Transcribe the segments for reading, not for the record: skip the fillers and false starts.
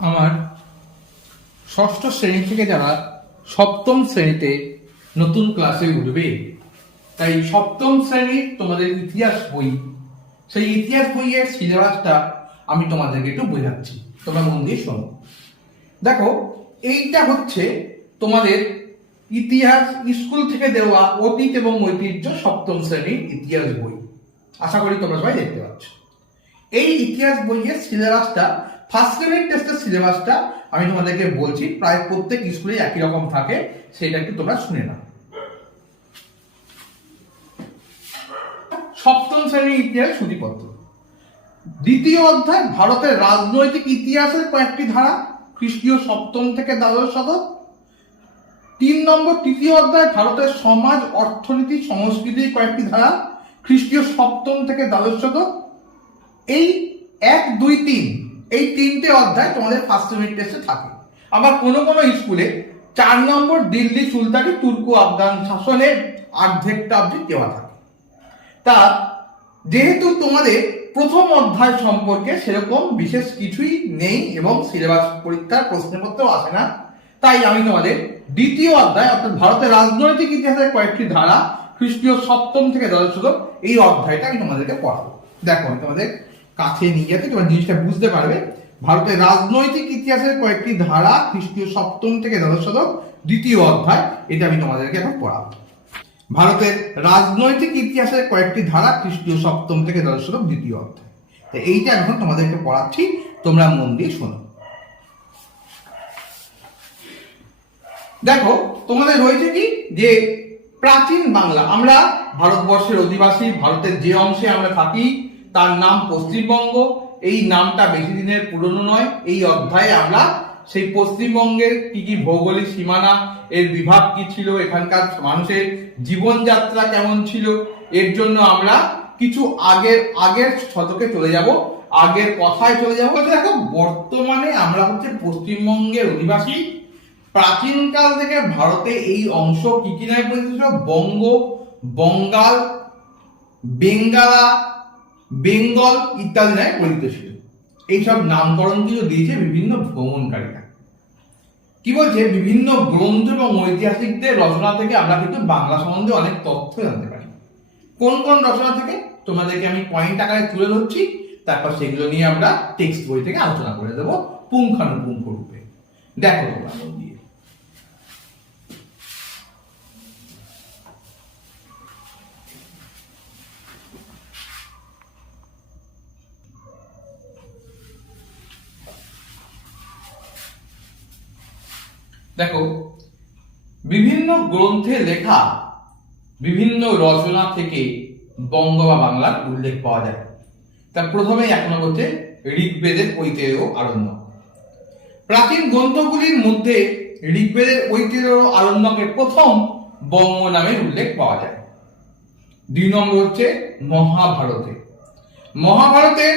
আমার ষষ্ঠ শ্রেণী থেকে যারা সপ্তম শ্রেণীতে নতুন ক্লাসে উঠবে, তাই সপ্তম শ্রেণীর তোমাদের ইতিহাস বই, সেই ইতিহাস বইয়ের সিলেবাসটা আমি তোমাদেরকে একটু বোঝাচ্ছি, তোমরা মন দিয়ে শোনো। দেখো, এইটা হচ্ছে তোমাদের ইতিহাস স্কুল থেকে দেওয়া অতীত এবং ঐতিহ্য সপ্তম শ্রেণীর ইতিহাস বই। আশা করি তোমরা সবাই দেখতে পাচ্ছ। এই ইতিহাস বইয়ের সিলেবাসটা, ফার্স্ট ইউনিট টেস্টের সিলেবাসটা আমি তোমাদেরকে বলছি, প্রায় প্রত্যেক স্কুলে একই রকম থাকে, সেটা একটু তোমরা শুনে নাও। সপ্তম শ্রেণীর ইতিহাস সূচিপত্র, দ্বিতীয় অধ্যায় ভারতের রাজনৈতিক ইতিহাসের কয়েকটি ধারা, খ্রিস্টীয় সপ্তম থেকে দ্বাদশ শতক। 3 নম্বর তৃতীয় অধ্যায় ভারতের সমাজ, অর্থনীতি, সংস্কৃতির কয়েকটি ধারা, খ্রিস্টীয় সপ্তম থেকে দ্বাদশ শতক। এই 1, 2, 3 এই 3টে অধ্যায় তোমাদের ফার্স্ট ইউনিট টেস্টে থাকে। আবার কোনো কোনো স্কুলে 4 নম্বর দিল্লি সুলতানি তুর্ক আফগান শাসনের অর্ধেকটা অবধি দেওয়া থাকে। তা যেহেতু তোমাদের প্রথম অধ্যায় সম্পর্কে সেরকম বিশেষ কিছুই নেই এবং সিলেবাস পরীক্ষার প্রশ্নপত্র আসে না, তাই আমি তোমাদের দ্বিতীয় অধ্যায় অর্থাৎ ভারতের রাজনৈতিক ইতিহাসের কয়েকটি ধারা, খ্রিস্টীয় সপ্তম থেকে দ্বাদশ শতক, এই অধ্যায়টা আমি তোমাদেরকে পড়াবো। দেখো, আমি তোমাদের কাছে নিয়ে যেতে তোমার জিনিসটা বুঝতে পারবে। ভারতের রাজনৈতিক ইতিহাসের কয়েকটি ধারা, খ্রিস্টীয় সপ্তম থেকে দ্বাদশ শতক, দ্বিতীয় অধ্যায়, এটা আমি তোমাদেরকে এখন পড়াবো। ভারতের রাজনৈতিক ইতিহাসের কয়েকটি ধারা, খ্রিস্টীয় সপ্তম থেকে দ্বাদশ শতক, দ্বিতীয় অধ্যায়। এইটা এখন তোমাদেরকে পড়াচ্ছি, তোমরা মন দিয়ে শোনো। দেখো, তোমাদের রয়েছে কি যে প্রাচীন বাংলা, আমরা ভারতবর্ষের অধিবাসী, ভারতের যে অংশে আমরা থাকি তার নাম পশ্চিমবঙ্গ। এই নামটা বেশি দিনের পুরনো নয়। এই অধ্যায়ে আমরা সেই পশ্চিমবঙ্গের কি কি ভৌগোলিক সীমানা, এর বিভাগ কি ছিল, এখানকার মানুষের জীবনযাত্রা কেমন ছিল, এর জন্য আমরা কিছু আগের শতকে চলে যাব, আগের কথায় চলে যাব। দেখো, বর্তমানে আমরা হচ্ছে পশ্চিমবঙ্গের অধিবাসী। প্রাচীনকাল থেকে ভারতে এই অংশ কি কি নামে পরিচিত ছিল? বঙ্গ, বঙ্গাল, বেঙ্গালা, বেঙ্গল ইত্যাদি নামে পরিচিত ছিল। এইসব নামকরণ কিন্তু দিয়েছে বিভিন্ন ভ্রমণকারীরা। কি বলছে? বিভিন্ন গ্রন্থ এবং ঐতিহাসিকদের রচনা থেকে আমরা কিন্তু বাংলা সম্বন্ধে অনেক তথ্য জানতে পারি। কোন কোন রচনা থেকে তোমাদেরকে আমি পয়েন্ট আকারে তুলে ধরছি, তারপর সেগুলো নিয়ে আমরা টেক্সট বই থেকে আলোচনা করে দেবো পুঙ্খানুপুঙ্খ রূপে। দেখো তোমরা মন দিয়ে। দেখো, বিভিন্ন গ্রন্থে লেখা বিভিন্ন রচনা থেকে বঙ্গ বা বাংলার উল্লেখ পাওয়া যায়। তার প্রথমেই এখনো হচ্ছে ঋগ্বেদের ঐতিহ্য আরণ্যক। প্রাচীন গ্রন্থগুলির মধ্যে ঋগ্বেদের ঐতিহ্য আরণ্যকের প্রথম বঙ্গ নামের উল্লেখ পাওয়া যায়। 2 নম্বর হচ্ছে মহাভারতে। মহাভারতের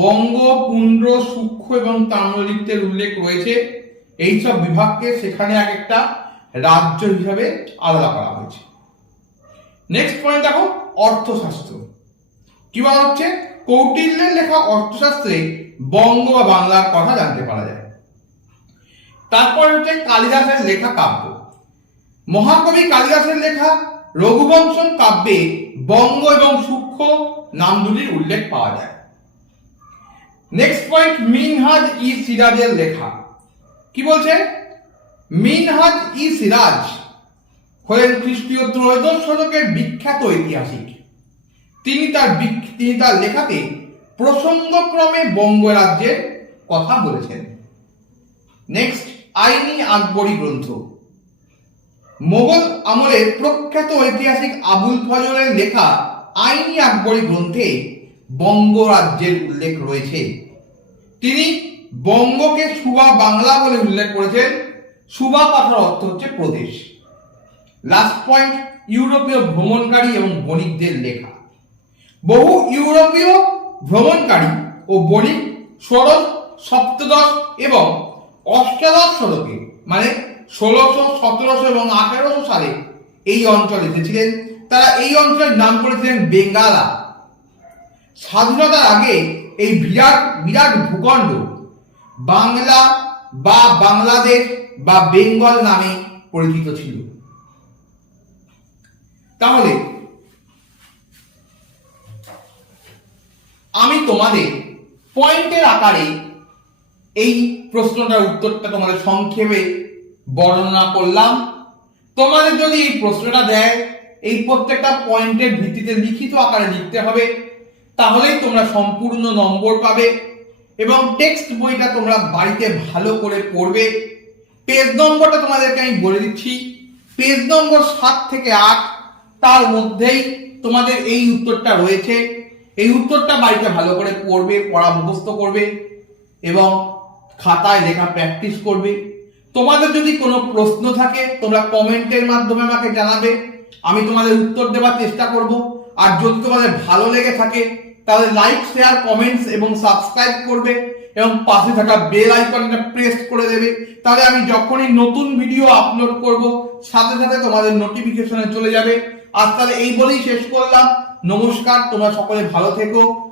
বঙ্গ, পুণ্ড, সূক্ষ্ম এবং তাম্রলিপ্তের উল্লেখ রয়েছে। এইসব বিভাগকে সেখানে এক একটা রাজ্য হিসাবে আলাদা করা হয়েছে। নেক্সট পয়েন্ট দেখো, অর্থশাস্ত্র। কি বলা হচ্ছে? কৌটিল্যের লেখা অর্থশাস্ত্রে বঙ্গ বা বাংলার কথা জানতে পারা যায়। তারপর হচ্ছে কালিদাসের লেখা কাব্য। মহাকবি কালিদাসের লেখা রঘুবংশম কাব্যে বঙ্গ এবং সূক্ষ্ম নাম দুটির উল্লেখ পাওয়া যায়। নেক্সট পয়েন্ট, মিনহাজ ই সিরাজের লেখা। কি বলছে? মিনহাজ ই সিরাজ হলেন খ্রিস্টীয় ত্রয়োদশ শতকের বিখ্যাত ঐতিহাসিক। তিনি তার লেখাতে প্রসঙ্গক্রমে বঙ্গ রাজ্যের কথা বলেছেন। নেক্সট, আইনি আকবরী গ্রন্থ। মোগল আমলের প্রখ্যাত ঐতিহাসিক আবুল ফজলের লেখা আইনি আকবরী গ্রন্থে বঙ্গ রাজ্যের উল্লেখ রয়েছে। তিনি বঙ্গকে সুবা বাংলা বলে উল্লেখ করেছেন। সুবা কথার অর্থ হচ্ছে প্রদেশ। লাস্ট পয়েন্ট, ইউরোপীয় ভ্রমণকারী এবং বণিকদের লেখা। বহু ইউরোপীয় ভ্রমণকারী ও বণিক ষোড়শ, সপ্তদশ এবং অষ্টাদশ শতকে, মানে 1600, 1700 এবং 1800 সালে এই অঞ্চলে এসেছিলেন। তারা এই অঞ্চলের নাম করেছিলেন বেঙ্গালা। স্বাধীনতার আগে এই বিরাট ভূখণ্ড বাংলা বা বাংলাদেশ বা বেঙ্গল নামে পরিচিত ছিল। তাহলে আমি তোমাদের পয়েন্টের আকারে এই প্রশ্নটার উত্তরটা তোমাদের সংক্ষেপে বর্ণনা করলাম। তোমাদের যদি এই প্রশ্নটা দেয়, এই প্রত্যেকটা পয়েন্টের ভিত্তিতে লিখিত আকারে লিখতে হবে, তাহলেই তোমরা সম্পূর্ণ নম্বর পাবে। এবং টেক্সট বইটা তোমরা বাড়িতে ভালো করে পড়বে। পেজ নম্বরটা তোমাদেরকে আমি বলে দিচ্ছি, পেজ নম্বর 7 থেকে 8, তার মধ্যেই তোমাদের এই উত্তরটা রয়েছে। এই উত্তরটা বাড়িতে ভালো করে পড়বে, পড়া মুখস্থ করবে এবং খাতায় লেখা প্র্যাকটিস করবে। তোমাদের যদি কোনো প্রশ্ন থাকে তোমরা কমেন্টের মাধ্যমে আমাকে জানাবে, আমি তোমাদের উত্তর দেওয়ার চেষ্টা করব। আর যদি তোমাদের ভালো লেগে থাকে তাহলে লাইক, শেয়ার, কমেন্টস এবং সাবস্ক্রাইব করবে এবং পাশে থাকা বেল আইকনটা প্রেস করে দেবে। তাহলে আমি যখনই নতুন ভিডিও আপলোড করব সাথে সাথে তোমাদের নোটিফিকেশনে চলে যাবে। আর তাহলে এই বলেই শেষ করলাম। নমস্কার, তোমরা সকলে ভালো থেকো।